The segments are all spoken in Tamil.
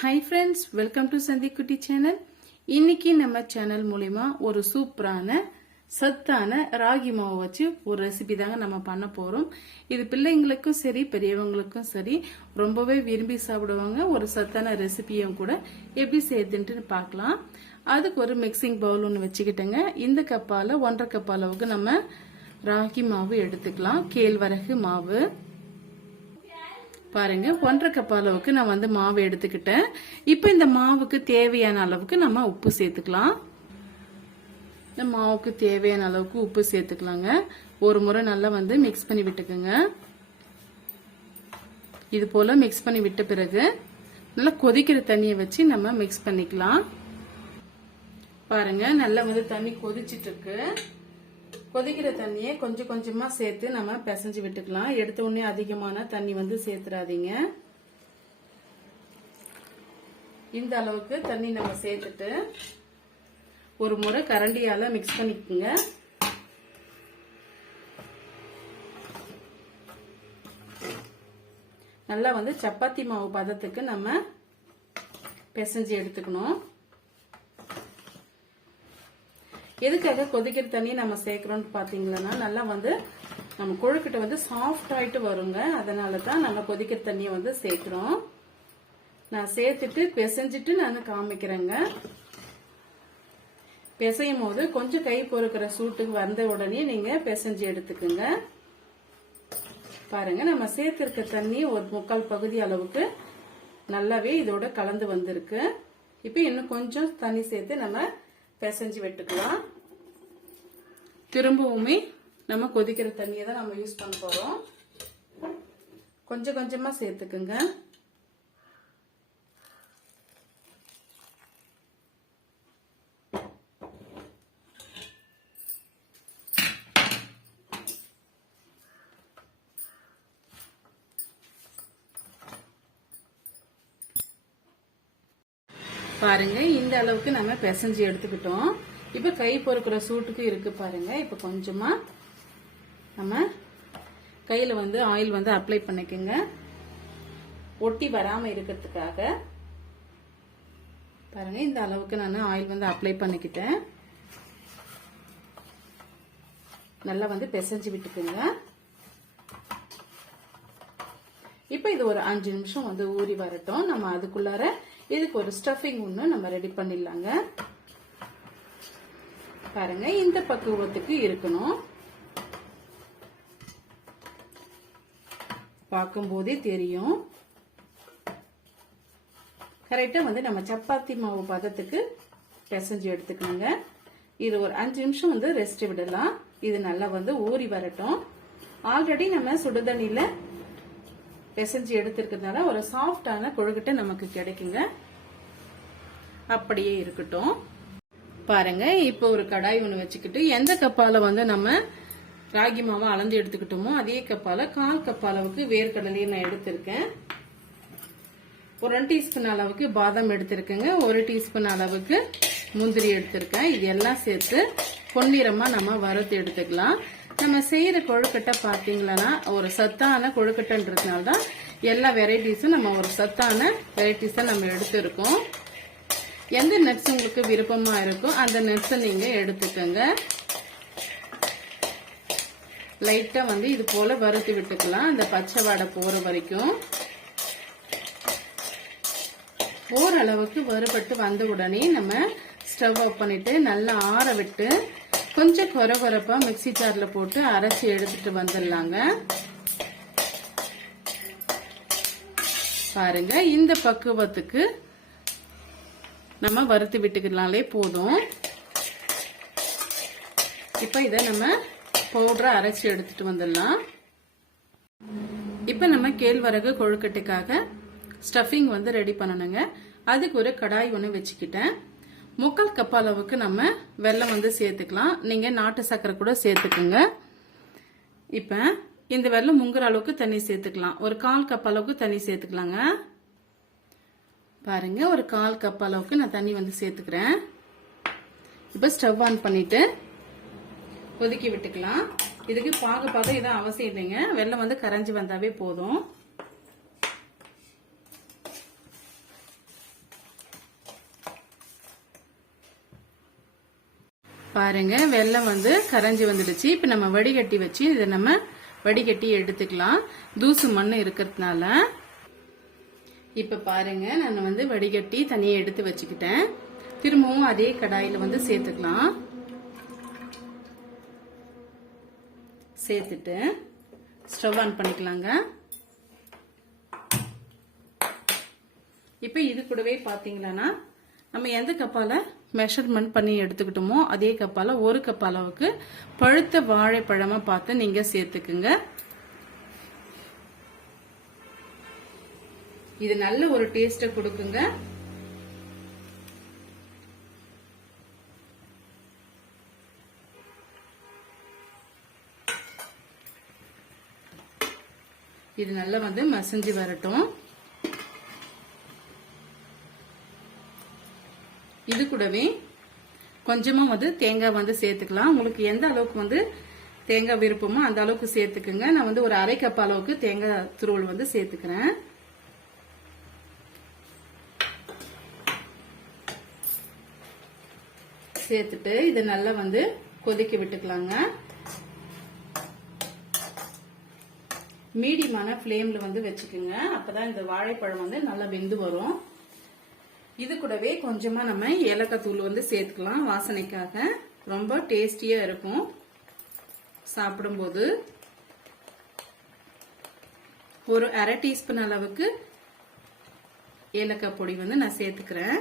ஹாய் ஃப்ரெண்ட்ஸ் வெல்கம் டு சந்திக்குட்டி சேனல் இன்னைக்கு நம்ம சேனல் மூலிமா ஒரு சூப்பரான சத்தான ராகி மாவு வச்சு ஒரு ரெசிபி தாங்க நம்ம பண்ண போறோம். இது பிள்ளைங்களுக்கும் சரி பெரியவங்களுக்கும் சரி ரொம்பவே விரும்பி சாப்பிடுவாங்க. ஒரு சத்தான ரெசிபியும் கூட எப்படி செய்யுதுன்ட்டு பார்க்கலாம். அதுக்கு ஒரு மிக்சிங் பவுல் ஒன்று வச்சுக்கிட்டேங்க. இந்த கப்பால ஒன்றரை கப் அளவுக்கு நம்ம ராகி மாவு எடுத்துக்கலாம். கேழ்வரகு மாவு. பாருங்க ஒன்றரை கப் அளவுக்கு நான் வந்து மாவு எடுத்துக்கிட்டேன். இப்போ இந்த மாவுக்கு தேவையான அளவுக்கு நம்ம உப்பு சேர்த்துக்கலாம். இந்த மாவுக்கு தேவையான அளவுக்கு உப்பு சேர்த்துக்கலாங்க. ஒரு முறை நல்லா வந்து மிக்ஸ் பண்ணி விட்டுக்குங்க. இது போல மிக்ஸ் பண்ணி விட்ட பிறகு நல்லா கொதிக்கிற தண்ணியை வச்சு நம்ம மிக்ஸ் பண்ணிக்கலாம். பாருங்க நல்லா வந்து தண்ணி கொதிச்சிட்டு இருக்கு கொதிக்கிற தண்ணியை கொஞ்சம் கொஞ்சமா சேர்த்து நம்ம பிசைஞ்சு விட்டுக்கலாம். எடுத்த உடனே அதிகமான தண்ணி வந்து சேர்த்துறாதீங்க. இந்த அளவுக்கு தண்ணி நம்ம சேர்த்துட்டு ஒரு முறை கரண்டியால மிக்ஸ் பண்ணிக்கோங்க. நல்லா வந்து சப்பாத்தி மாவு பதத்துக்கு நம்ம பிசைஞ்சு எடுத்துக்கணும். எதுக்காக கொதிக்கிற தண்ணியை நம்ம சேர்க்கிறோம்னு பார்த்தீங்கன்னா நல்லா வந்து நம்ம கொழுக்கிட்ட வந்து சாஃப்ட் ஆயிட்டு வருங்க. அதனால தான் நம்ம கொதிக்கிற தண்ணியை வந்து சேர்க்கிறோம். நான் சேர்த்துட்டு பிசைஞ்சிட்டு நான் காமிக்கிறேங்க. பிசையும் போது கொஞ்சம் கை பொறுக்கிற சூட்டுக்கு வந்த உடனே நீங்க பிசைஞ்சு எடுத்துக்குங்க. பாருங்க நம்ம சேர்த்திருக்க தண்ணி ஒரு முக்கால் பகுதி அளவுக்கு நல்லாவே இதோட கலந்து வந்திருக்கு. இப்போ இன்னும் கொஞ்சம் தண்ணி சேர்த்து நம்ம பிசைஞ்சு விட்டுக்கலாம். திரும்பவுமே நம்ம கொதிக்கிற தண்ணியை தான் நம்ம யூஸ் பண்ண போகிறோம் கொஞ்சம் கொஞ்சமாக சேர்த்துக்குங்க. பாருங்க இந்த அளவுக்கு நம்ம பிசைஞ்சு எடுத்துக்கிட்டோம். இப்ப கை பொறுக்கிற சூட்டுக்கு இருக்கு பாருங்க இப்ப கொஞ்சமா நம்ம கையில வந்து ஆயில் வந்து அப்ளை பண்ணிக்கோங்க. ஒட்டி வராம இருக்கிறதுக்காக பாருங்க இந்த அளவுக்கு நான் ஆயில் வந்து அப்ளை பண்ணிக்கிட்டேன். நல்லா வந்து பிசைஞ்சு விட்டுக்குங்க. இப்போ இது ஒரு அஞ்சு நிமிஷம் வந்து ஊறி வரட்டும். நம்ம அதுக்குள்ளார இதுக்கு ஒரு ஸ்டஃபிங் ஒன்று நம்ம ரெடி பண்ணிடலாங்க. பாருங்க இந்த பக்குவத்துக்கு இருக்கணும். பார்க்கும்போதே தெரியும். கரெக்டாக வந்து நம்ம சப்பாத்தி மாவு பதத்துக்கு பிசைஞ்சு எடுத்துக்கணுங்க. இது ஒரு அஞ்சு நிமிஷம் வந்து ரெஸ்ட் விடலாம். இது நல்லா வந்து ஊறி வரட்டும். ஆல்ரெடி நம்ம சுடுதண்ணியில் பிசைஞ்சு எடுத்திருக்கிறதுனால ஒரு சாஃப்டான கொழுக்கட்டை நமக்கு கிடைக்குங்க. அப்படியே இருக்கட்டும். பாருங்க இப்போ ஒரு கடாய் ஒன்று வச்சுக்கிட்டு எந்த கப்பால வந்து நம்ம ராகி மாவை அளந்து எடுத்துக்கிட்டோமோ அதே கப்பால கால் கப் அளவுக்கு வேர்க்கடலையை நான் எடுத்திருக்கேன். ஒரு ரெண்டு டீஸ்பூன் அளவுக்கு பாதாம் எடுத்திருக்கேங்க. ஒரு டீஸ்பூன் அளவுக்கு முந்திரி எடுத்திருக்கேன். இது எல்லாம் சேர்த்து பொன்னிறமா நம்ம வறுத்து எடுத்துக்கலாம். நம்ம செய்கிற கொழுக்கட்டை பாத்தீங்களன்னா ஒரு சத்தான கொழுக்கட்டைன்றதுனால தான் எல்லா வெரைட்டிஸும் நம்ம ஒரு சத்தான வெரைட்டிஸை நம்ம எடுத்துருக்கோம். எந்த நட்ஸ் உங்களுக்கு விருப்பமாக இருக்கோ அந்த நட்ஸை நீங்கள் எடுத்துக்கோங்க. லைட்டாக வந்து இது போல் வறுத்து விட்டுக்கலாம். அந்த பச்சை வாடை போகிற வரைக்கும். ஓரளவுக்கு வறுபட்டு வந்த உடனே நம்ம ஸ்டவ் ஆஃப் பண்ணிவிட்டு நல்லா ஆற விட்டு கொஞ்சம் கொர கொரப்பா மிக்சி ஜார்ல போட்டு அரைச்சி எடுத்துட்டு வந்துடலாங்க. பாருங்க இந்த பக்குவத்துக்கு நம்ம வறுத்து விட்டுக்கலாலே போதும். இப்ப இதை நம்ம பவுடரை அரைச்சி எடுத்துட்டு வந்துடலாம். இப்ப நம்ம கேழ்வரகு கொழுக்கட்டைக்காக ஸ்டஃபிங் வந்து ரெடி பண்ணணுங்க. அதுக்கு ஒரு கடாய் ஒன்று வச்சுக்கிட்டேன். முக்கால் கப் அளவுக்கு நம்ம வெள்ளம் வந்து சேர்த்துக்கலாம். நீங்க நாட்டு சர்க்கரை கூட சேர்த்துக்குங்க. இப்ப இந்த வெள்ளம் முங்குற அளவுக்கு தண்ணி சேர்த்துக்கலாம். ஒரு கால் கப் அளவுக்கு தண்ணி சேர்த்துக்கலாங்க. பாருங்க ஒரு கால் கப் அளவுக்கு நான் தண்ணி வந்து சேர்த்துக்கிறேன். இப்போ ஸ்டவ் ஆன் பண்ணிட்டு கொதிக்கி விட்டுக்கலாம். இதுக்கு பாகு பாக எதுவும் அவசியம் இல்லைங்க. வெள்ளம் வந்து கரைஞ்சி வந்தாவே போதும். பாருங்க வெள்ளம் வந்து கரைஞ்சி வந்துடுச்சு. இப்ப நம்ம வடிகட்டி வச்சு இதை நம்ம வடிகட்டி எடுத்துக்கலாம். தூசு மண் இருக்கிறதுனால. இப்ப பாருங்க நான் வந்து வடிகட்டி தனியை எடுத்து வச்சுக்கிட்டேன். திரும்பவும் அதே கடாயில வந்து சேர்த்துக்கலாம். சேர்த்துட்டு ஸ்டவ் ஆன் பண்ணிக்கலாங்க. இப்போ இது கூடவே பாத்தீங்களன்னா நம்ம எந்த கப்பால மெஷர்மெண்ட் பண்ணி எடுத்துக்கிட்டோமோ அதே கப்பால ஒரு கப் அளவுக்கு பழுத்த வாழைப்பழமா பார்த்து நீங்க சேர்த்துக்குங்க. இது நல்ல ஒரு டேஸ்ட கொடுக்குங்க. இது நல்லா வந்து மசஞ்சு வரட்டும். இது கூடவே கொஞ்சமா வந்து தேங்காய் வந்து சேர்த்துக்கலாம். உங்களுக்கு எந்த அளவுக்கு வந்து தேங்காய் விருப்பமோ அந்த அளவுக்கு சேர்த்துக்குங்க. நான் வந்து ஒரு அரை கப் அளவுக்கு தேங்காய் துருவல் வந்து சேர்த்துக்கிறேன். சேர்த்துட்டு இதை நல்லா வந்து கொதிக்க விட்டுக்கலாங்க. மீடியமான ஃப்ளேமில் வந்து வச்சுக்கோங்க. அப்பதான் இந்த வாழைப்பழம் வந்து நல்லா வெந்து வரும். இது கூடவே கொஞ்சமா நம்ம ஏலக்காய் தூள் வந்து சேர்த்துக்கலாம். வாசனைக்காக. ரொம்ப டேஸ்டியா இருக்கும். சாப்பிடும்போது ஒரு அரை டீஸ்பூன் அளவுக்கு ஏலக்காய் பொடி வந்து நான் சேர்த்துக்கிறேன்.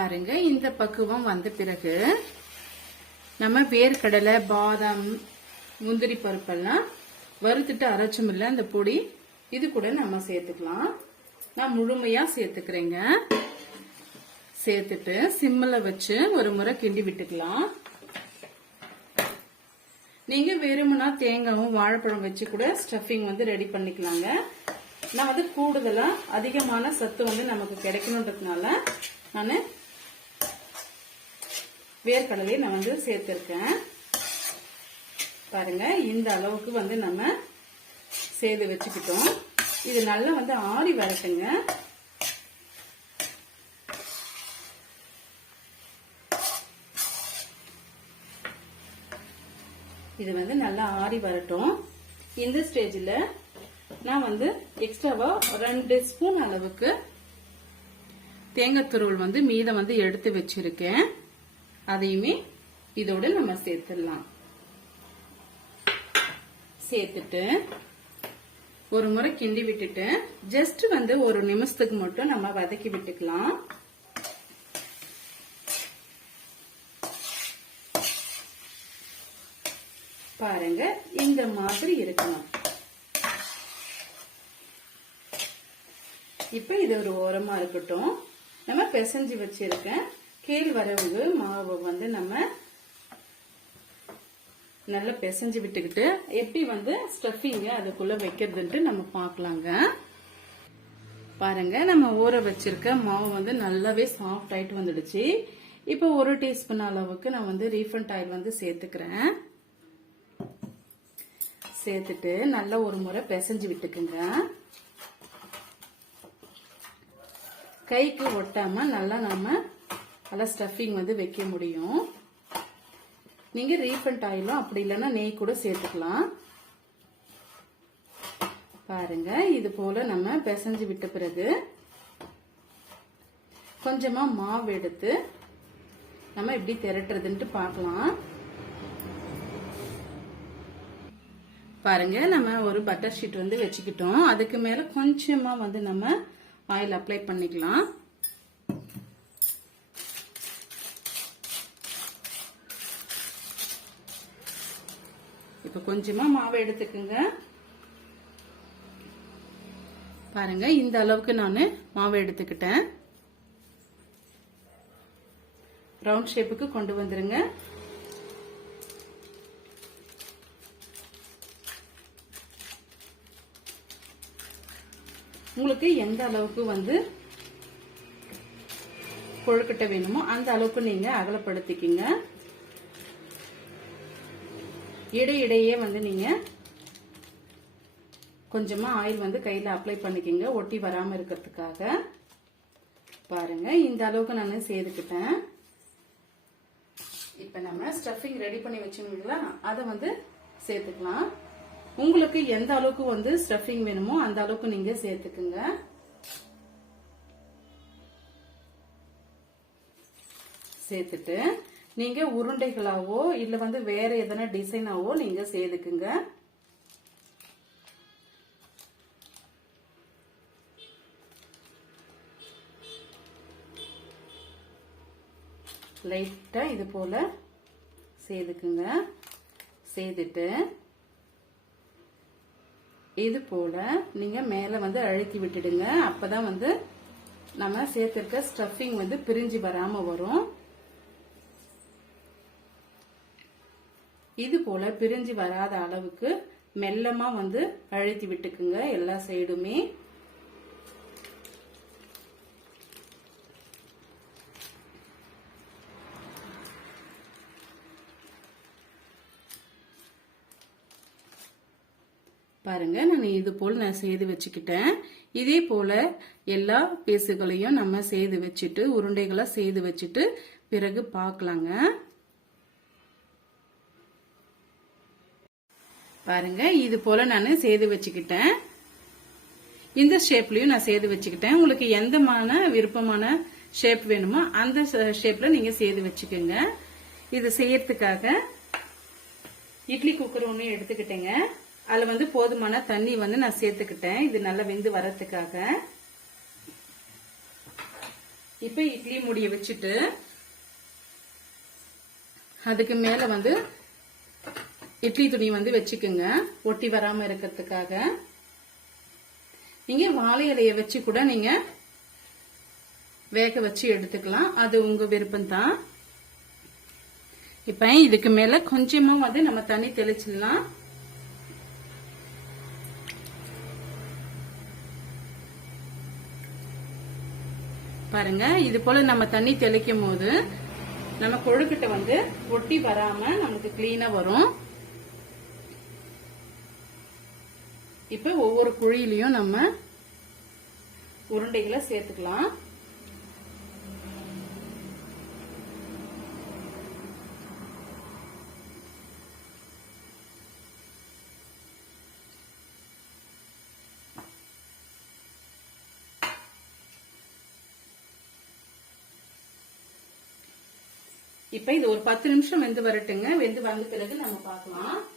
பாருங்க. இந்த பக்குவம் வந்த பிறகு நம்ம வேர்க்கடலை பாதாம் முந்திரி பருப்பெல்லாம் வறுத்துட்டு அரைச்சும் இல்லை அந்த பொடி. இது கூட நம்ம சேர்த்துக்கலாம். நான் முழுமையா சேர்த்துக்கிறேங்க. சேர்த்துட்டு சிம்மில் வச்சு ஒரு முறை கிண்டி விட்டுக்கலாம். நீங்க வெறுமனா தேங்காயும் வாழைப்பழம் வச்சு கூட ஸ்டஃபிங் வந்து ரெடி பண்ணிக்கலாங்க. நான் வந்து கூடுதலா அதிகமான சத்து வந்து நமக்கு கிடைக்கணுன்றதுனால நான் வேர்க்கடலையை நான் வந்து சேர்த்திருக்கேன். பாருங்க இந்த அளவுக்கு வந்து நம்ம சேர்த்து வச்சுக்கிட்டோம். இது நல்லா வந்து ஆறி வரட்டுங்க. இது வந்து நல்லா ஆறி வரட்டும். இந்த ஸ்டேஜில் நான் வந்து எக்ஸ்ட்ராவா ரெண்டு ஸ்பூன் அளவுக்கு தேங்காய் துருவல் வந்து மீதம் வந்து எடுத்து வச்சிருக்கேன். அதையுமே இதோட நம்ம சேர்த்துடலாம். சேர்த்துட்டு ஒரு முறை கிண்டி விட்டுட்டு ஜஸ்ட் வந்து ஒரு நிமிஷத்துக்கு மட்டும் நம்ம வதக்கி விட்டுக்கலாம். பாருங்க இந்த மாதிரி இருக்கணும். இப்ப இது ஒரு ஓரமா இருக்கட்டும். நம்ம பிசைஞ்சு வச்சிருக்கேன் கேழ்வரவு மாவை வந்து நம்ம நல்லா பிசைஞ்சு விட்டுக்கிட்டு எப்படி வந்து ஸ்டஃபிங்க அதுக்குள்ள வைக்கிறதுன்ட்டு நம்ம பார்க்கலாங்க. பாருங்க நம்ம ஊற வச்சிருக்க மாவு வந்து நல்லாவே சாஃப்ட் ஆயிட்டு வந்துடுச்சு. இப்போ ஒரு டீஸ்பூன் அளவுக்கு நான் வந்து ரீஃபண்ட் ஆயில் வந்து சேர்த்துக்கிறேன். சேர்த்துட்டு நல்லா ஒரு முறை பிசைஞ்சு விட்டுக்குங்க. கைக்கு ஒட்டாம நல்லா நம்ம நல்லா ஸ்டஃபிங் வந்து வைக்க முடியும். நீங்கள் ரீஃபண்ட் ஆயிலும் அப்படி இல்லைன்னா நெய் கூட சேர்த்துக்கலாம். பாருங்க இது போல நம்ம பிசைஞ்சு விட்ட பிறகு கொஞ்சமா மாவு எடுத்து நம்ம எப்படி திரட்டுறதுன்ட்டு பார்க்கலாம். பாருங்க நம்ம ஒரு பட்டர் ஷீட் வந்து வச்சுக்கிட்டோம். அதுக்கு மேல கொஞ்சமா வந்து நம்ம ஆயில் அப்ளை பண்ணிக்கலாம். இப்ப கொஞ்சமா மாவு எடுத்துக்குங்க. பாருங்க இந்த அளவுக்கு நான் மாவு எடுத்துக்கிட்டேன். ரவுண்ட் ஷேப்புக்கு கொண்டு வந்துருங்க. உங்களுக்கு எந்த அளவுக்கு வந்து கொழுக்கட்டை வேணுமோ அந்த அளவுக்கு நீங்க அகலப்படுத்திக்கிங்க. இடையிடையே வந்து நீங்க கொஞ்சமா ஆயில் வந்து கையில அப்ளை பண்ணிக்கோங்க. ஒட்டி வராம இருக்கிறதுக்காக. பாருங்க இந்த அளவுக்கு நான் சேர்த்துக்கிட்டேன். இப்ப நம்ம ஸ்டஃபிங் ரெடி பண்ணி வச்சுங்களா அதை வந்து சேர்த்துக்கலாம். உங்களுக்கு எந்த அளவுக்கு வந்து ஸ்டஃபிங் வேணுமோ அந்த அளவுக்கு நீங்க சேர்த்துக்குங்க. சேர்த்துட்டு நீங்க உருண்டைகளாவோ இல்ல வந்து வேற எதனா டிசைனாவோ நீங்க சேர்த்துக்குங்க லைட்டா இது போல சேர்த்துக்குங்க சேர்த்துட்டு இது போல நீங்க மேல வந்து அழுத்தி விட்டுடுங்க. அப்பதான் வந்து நம்ம சேர்த்திருக்க ஸ்டஃபிங் வந்து பிரிஞ்சு வராம வரும். இது போல பிரிஞ்சு வராத அளவுக்கு மெல்லமா வந்து அழுத்தி விட்டுக்குங்க எல்லா சைடுமே. பாருங்க நான் இது போல் நான் செய்து வச்சுக்கிட்டேன். இதே போல எல்லா பீஸுகளையும் நம்ம செய்து வச்சுட்டு உருண்டைகளை செய்து வச்சுட்டு பிறகு பார்க்கலாங்க. பாருங்க இது போல நான் செய்து வச்சுக்கிட்டேன். இந்த ஷேப்லயும் நான் செய்து வச்சுக்கிட்டேன். உங்களுக்கு எந்தமான விருப்பமான ஷேப் வேணுமோ அந்த ஷேப்ல நீங்க செய்து வச்சுக்கோங்க. இது செய்யறதுக்காக இட்லி குக்கர் ஒன்று எடுத்துக்கிட்டேங்க. அதில் வந்து போதுமான தண்ணி வந்து நான் சேர்த்துக்கிட்டேன். இது நல்லா வெந்து வரத்துக்காக இப்போ இட்லி மூடிய வச்சுட்டு அதுக்கு மேல வந்து இட்லி துணி வந்து வச்சுக்கோங்க. ஒட்டி வராமல் இருக்கிறதுக்காக. நீங்கள் வாழை இலையை வச்சு கூட நீங்கள் வேக வச்சு எடுத்துக்கலாம். அது உங்கள் விருப்பம் தான் இதுக்கு மேலே கொஞ்சமாக வந்து நம்ம தண்ணி தெளிச்சிடலாம். பாருங்க இது போல நம்ம தண்ணி தெளிக்கும் போது நம்ம கொழுக்கிட்ட வந்து ஒட்டி வராம நமக்கு கிளீனா வரும். இப்ப ஒவ்வொரு குழியிலையும் நம்ம உருண்டைகளை சேர்த்துக்கலாம். இப்ப இது ஒரு பத்து நிமிஷம் வெந்து வரட்டுங்க. வெந்து வந்த பிறகு நம்ம பார்க்கலாம்.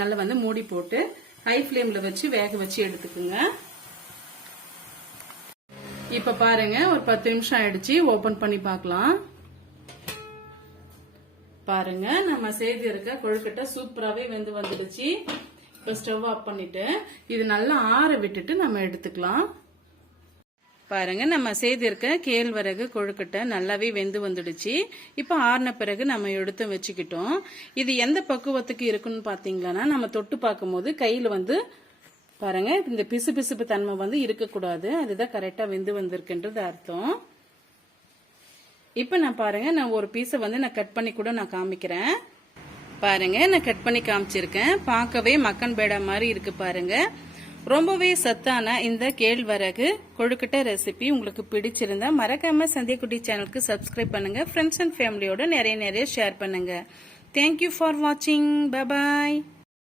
நல்லா வந்து மூடி போட்டு ஹை ஃப்ளேமில் வச்சு வேக வச்சு எடுத்துக்குங்க. இப்ப பாருங்க ஒரு பத்து நிமிஷம் ஆயிடுச்சு. ஓபன் பண்ணி பார்க்கலாம். பாருங்க நம்ம செய்து இருக்க கொழுக்கட்டை சூப்பராகவே வெந்து வந்துடுச்சு. இப்போ ஸ்டவ் ஆஃப் பண்ணிட்டு இது நல்லா ஆற விட்டுட்டு நம்ம எடுத்துக்கலாம். பாருங்க நம்ம செய்திருக்க கேழ்வரகு கொழுக்கட்டை நல்லாவே வெந்து வந்துடுச்சு. இப்போ ஆறின பிறகு நம்ம எடுத்து வச்சுக்கிட்டோம். இது எந்த பக்குவத்துக்கு இருக்குன்னு பாத்தீங்களா நம்ம தொட்டு பார்க்கும்போது கையில் வந்து பாருங்க இந்த பிசு பிசுப்பு தன்மை வந்து இருக்கக்கூடாது. அதுதான் கரெக்டாக வெந்து வந்திருக்குன்றது அர்த்தம். இப்போ நான் பாருங்க நான் ஒரு பீஸை வந்து நான் கட் பண்ணி கூட நான் காமிக்கிறேன். பாருங்க நான் கட் பண்ணி காமிச்சிருக்கேன். பார்க்கவே மக்கன் பேடா மாதிரி இருக்கு பாருங்க. ரொம்பவே சத்தான இந்த கேழ்வரகு கொழுக்கட்டை ரெசிபி உங்களுக்கு பிடிச்சிருந்தா மறக்காம சந்தியக்குட்டி சேனலுக்கு சப்ஸ்கிரைப் பண்ணுங்க. ஃப்ரெண்ட்ஸ் அண்ட் ஃபேமிலியோட நிறைய நிறைய ஷேர் பண்ணுங்க. தேங்க்யூ ஃபார் வாட்சிங் பபாய்